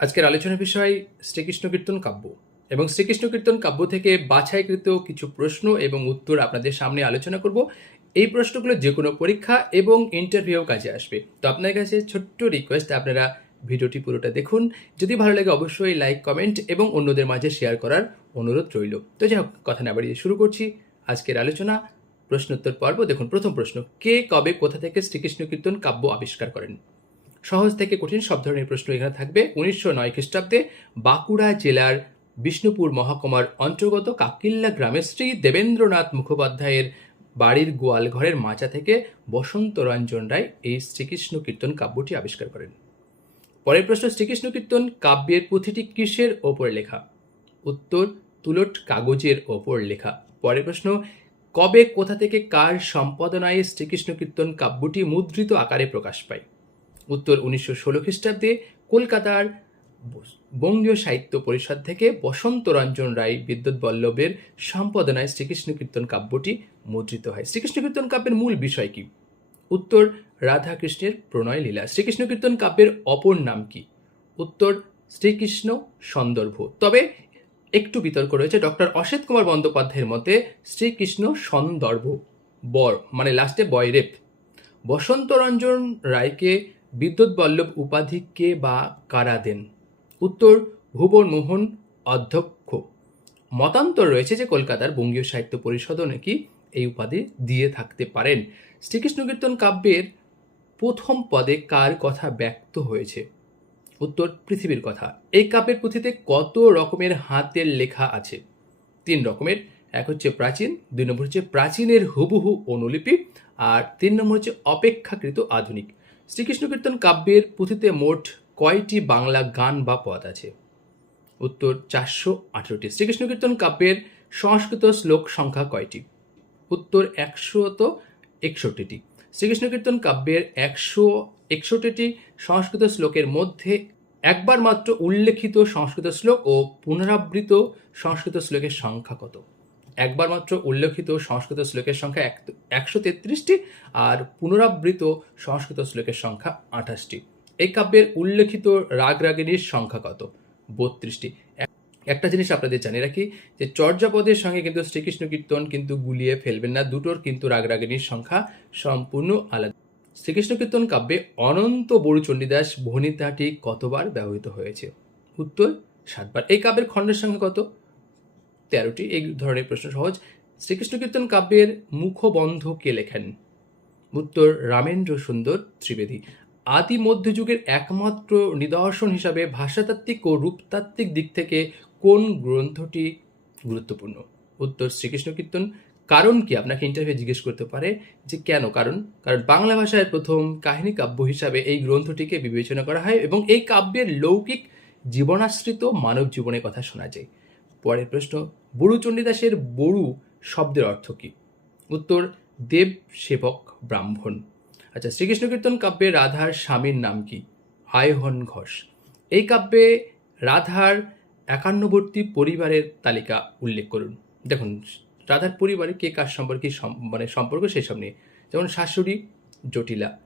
আজকের আলোচনা বিষয় শ্রীকৃষ্ণ কীর্তন কাব্য। এবং শ্রীকৃষ্ণ কীর্তন কাব্য থেকে বাছাইকৃত কিছু প্রশ্ন এবং উত্তর আপনাদের সামনে আলোচনা করব। এই প্রশ্নগুলো যে কোনো পরীক্ষা এবং ইন্টারভিউ কাজে আসবে। তো আপনার কাছে ছোট্ট রিকোয়েস্ট আপনারা ভিডিওটি পুরোটা দেখুন। যদি ভালো লাগে অবশ্যই লাইক কমেন্ট এবং অন্যদের মাঝে শেয়ার করার অনুরোধ রইল। তো যাই হোক, কথা না বাড়িয়ে শুরু করছি আজকের আলোচনা। প্রশ্নোত্তর পর্ব, দেখুন প্রথম প্রশ্ন, কে কবে কোথা থেকে শ্রীকৃষ্ণ কীর্তন কাব্য আবিষ্কার করেন? সহজ থেকে কঠিন সব ধরনের প্রশ্ন এখানে থাকবে। উনিশশো নয় খ্রিস্টাব্দে বাঁকুড়া জেলার বিষ্ণুপুর মহকুমার অন্তর্গত কাকিল্লা গ্রামের শ্রী দেবেন্দ্রনাথ মুখোপাধ্যায়ের বাড়ির গোয়াল ঘরের মাচা থেকে বসন্ত রঞ্জন রায় এই শ্রীকৃষ্ণ কীর্তন কাব্যটি আবিষ্কার করেন। পরের প্রশ্ন, শ্রীকৃষ্ণ কীর্তন কাব্যের পুঁথিটি কিসের ওপর লেখা? উত্তর, তুলট কাগজের ওপর লেখা। পরের প্রশ্ন, কবে, কোথা থেকে, কার সম্পাদনায় শ্রীকৃষ্ণ কীর্তন কাব্যটি মুদ্রিত আকারে প্রকাশ পায়? উত্তর উনিশশো ষোলো খ্রিস্টাব্দে কলকাতার বঙ্গীয় সাহিত্য পরিষদ থেকে বসন্ত রঞ্জন রায় বিদ্যুৎ বল্লভের সম্পাদনায় শ্রীকৃষ্ণ কীর্তন কাব্যটি মুদ্রিত হয়। শ্রীকৃষ্ণ কীর্তন কাব্যের মূল বিষয় কি? উত্তর, রাধাকৃষ্ণের প্রণয় লীলা। শ্রীকৃষ্ণ কীর্তন কাব্যের অপর নাম কি? উত্তর, শ্রীকৃষ্ণ সন্দর্ভ। তবে একটু বিতর্ক রয়েছে, ডক্টর অসিত কুমার বন্দ্যোপাধ্যায়ের মতে শ্রীকৃষ্ণ সন্দর্ভ, বর মানে লাস্টে বয়রেপ বসন্ত রঞ্জন রায়কে বিদ্যুৎ বল্লভ উপাধি কে বা কারা দেন? উত্তর, ভুবন মোহন অধ্যক্ষ। মতান্তর রয়েছে যে কলকাতার বঙ্গীয় সাহিত্য পরিষদও নাকি এই উপাধি দিয়ে থাকতে পারেন। শ্রীকৃষ্ণ কীর্তন কাব্যের প্রথম পদে কার কথা ব্যক্ত হয়েছে? উত্তর, পৃথিবীর কথা। এই কাব্যের পুঁথিতে কত রকমের হাতের লেখা আছে? তিন রকমের। এক হচ্ছে প্রাচীন, দুই নম্বর হচ্ছে প্রাচীনের হুবহু অনুলিপি, আর তিন নম্বর হচ্ছে অপেক্ষাকৃত আধুনিক। শ্রীকৃষ্ণ কীর্তন কাব্যের পুঁথিতে মোট কয়টি বাংলা গান বা পদ আছে? উত্তর চারশো আঠেরোটি। শ্রীকৃষ্ণ কীর্তন কাব্যের সংস্কৃত শ্লোক সংখ্যা কয়টি? উত্তর একশত একষট্টিটি। শ্রীকৃষ্ণ কীর্তন কাব্যের একশো একষট্টিটি সংস্কৃত শ্লোকের মধ্যে একবার মাত্র উল্লেখিত সংস্কৃত শ্লোক ও পুনরাবৃত সংস্কৃত শ্লোকের সংখ্যা কত? একবার মাত্র উল্লেখিত সংস্কৃত শ্লোকের সংখ্যা এক একশো তেত্রিশটি আর পুনরাবৃত সংস্কৃত শ্লোকের সংখ্যা আঠাশটি। এই কাব্যের উল্লেখিত রাগ রাগিনীর সংখ্যা কত? বত্রিশটি। একটা জিনিস আপনাদের জানিয়ে রাখি যে চর্যাপদের সঙ্গে কিন্তু শ্রীকৃষ্ণ কীর্তন কিন্তু গুলিয়ে ফেলবেন না, দুটোর কিন্তু রাগ রাগিনীর সংখ্যা সম্পূর্ণ আলাদা। শ্রীকৃষ্ণ কীর্তন কাব্যে অনন্ত বড়ু চণ্ডীদাস ভনিতাটি কতবার ব্যবহৃত হয়েছে? উত্তর, সাতবার। এই কাব্যের খণ্ডের সংখ্যা কত? তেরোটি, এই ধরনের প্রশ্ন সহজ। শ্রীকৃষ্ণ কীর্তন কাব্যের মুখবন্ধ কে লেখেন উত্তর রামেন্দ্র সুন্দর ত্রিবেদী। আদি মধ্যযুগের একমাত্র নিদর্শন হিসাবে ভাষাতাত্ত্বিক ও রূপতাত্ত্বিক দিক থেকে কোন গ্রন্থটি গুরুত্বপূর্ণ? উত্তর শ্রীকৃষ্ণ কীর্তন। কারণ কি? আপনাকে ইন্টারভিউ জিজ্ঞেস করতে পারে যে কেন? কারণ কারণ বাংলা ভাষায় প্রথম কাহিনী কাব্য হিসাবে এই গ্রন্থটিকে বিবেচনা করা হয় এবং এই কাব্যের লৌকিক জীবনাশ্রিত মানব জীবনের কথা শোনা যায়। পরের প্রশ্ন, বড়ু চণ্ডীদাসের বড়ু শব্দের অর্থ কী? উত্তর, দেব সেবক ব্রাহ্মণ। আচ্ছা শ্রীকৃষ্ণ কীর্তন কাব্যে রাধার স্বামীর নাম কি? আয়হন ঘোষ। এই কাব্যে রাধার একান্নবর্তী পরিবারের তালিকা উল্লেখ করুন। দেখুন, রাধার পরিবারে কে কার সম্পর্কে সম- মানে সম্পর্ক সেসব নিয়ে। যেমন শাশুড়ি জটিলা,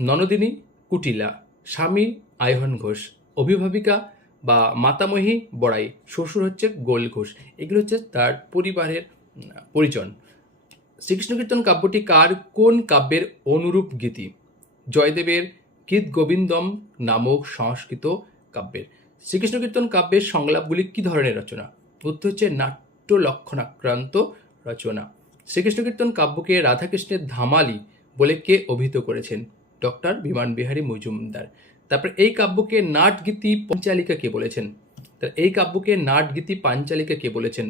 ননদিনী কুটিলা, স্বামী আয়হন ঘোষ, অভিভাবিকা বা মাতামহী বড়াই। শ্বশুর হচ্ছে গোল ঘোষ। এগুলো হচ্ছে তার পরিবারের পরিজন। শ্রীকৃষ্ণ কীর্তন কাব্যটি কার কোন কাব্যের অনুরূপ গীতি? জয়দেবের গীত গোবিন্দম নামক সংস্কৃত কাব্যের। শ্রীকৃষ্ণ কীর্তন কাব্যের সংলাপগুলি কি ধরনের রচনা? উত্তর হচ্ছে নাট্য লক্ষণাক্রান্ত রচনা। শ্রীকৃষ্ণ কীর্তন কাব্যকে রাধাকৃষ্ণের ধামালি বলে কে অভিহিত করেছেন? ডক্টর বিমান বিহারী মজুমদার। তারপর এই কাব্যকে নাটগীতি পঞ্চালিকা কে বলেছেন? এই কাব্যকে নাটগীতি পাঞ্চালিকা কে বলেছেন?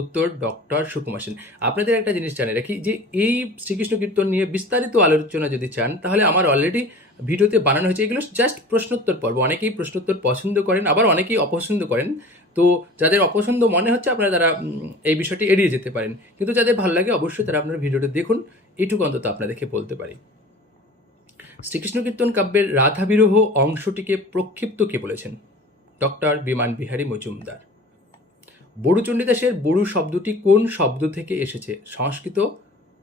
উত্তর ডক্টর সুকুমার সেন। আপনাদের একটা জিনিস জানিয়ে রাখি যে, এই শ্রীকৃষ্ণ কীর্তন নিয়ে বিস্তারিত আলোচনা যদি চান, তাহলে আমার অলরেডি ভিডিওতে বানানো হয়েছে। এগুলো জাস্ট প্রশ্নোত্তর পর্ব। অনেকেই প্রশ্নোত্তর পছন্দ করেন, আবার অনেকেই অপছন্দ করেন। তো যাদের অপছন্দ মনে হচ্ছে, আপনারা তারা এই বিষয়টি এড়িয়ে যেতে পারেন। কিন্তু যাদের ভালো লাগে, অবশ্যই তারা আপনার ভিডিওটা দেখুন। এটুকু অন্তত আপনাদেরকে বলতে পারি। শ্রীকৃষ্ণ কীর্তন কাব্যের রাধা বিরহ অংশটিকে প্রক্ষিপ্ত কে বলেছেন? ডক্টর বিমান বিহারী মজুমদার। বড়ু চণ্ডীদাসের বড়ু শব্দটি কোন শব্দ থেকে এসেছে? সংস্কৃত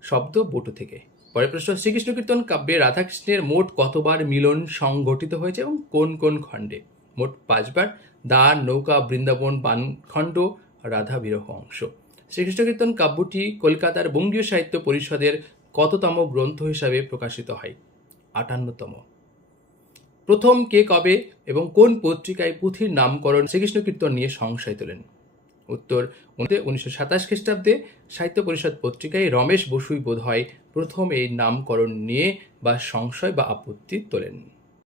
শব্দ বটু থেকে। পরের প্রশ্ন, শ্রীকৃষ্ণ কীর্তন কাব্যে রাধাকৃষ্ণের মোট কতবার মিলন সংঘটিত হয়েছে এবং কোন কোন খণ্ডে? মোট পাঁচবার। দা নৌকা, বৃন্দাবন, বানখণ্ড রাধা বিরহ অংশ। শ্রীকৃষ্ণ কীর্তন কাব্যটি কলকাতার বঙ্গীয় সাহিত্য পরিষদের কততম গ্রন্থ হিসাবে প্রকাশিত হয়? আটান্নতম। প্রথম কে কবে এবং কোন পত্রিকায় পুঁথির নামকরণ শ্রীকৃষ্ণ কীর্তন নিয়ে সংশয় তোলেন? উত্তর, উনিশশো সাতাশ খ্রিস্টাব্দে সাহিত্য পরিষদ পত্রিকায় রমেশ বসুই বোধ হয় প্রথম এই নামকরণ নিয়ে বা সংশয় বা আপত্তি তোলেন।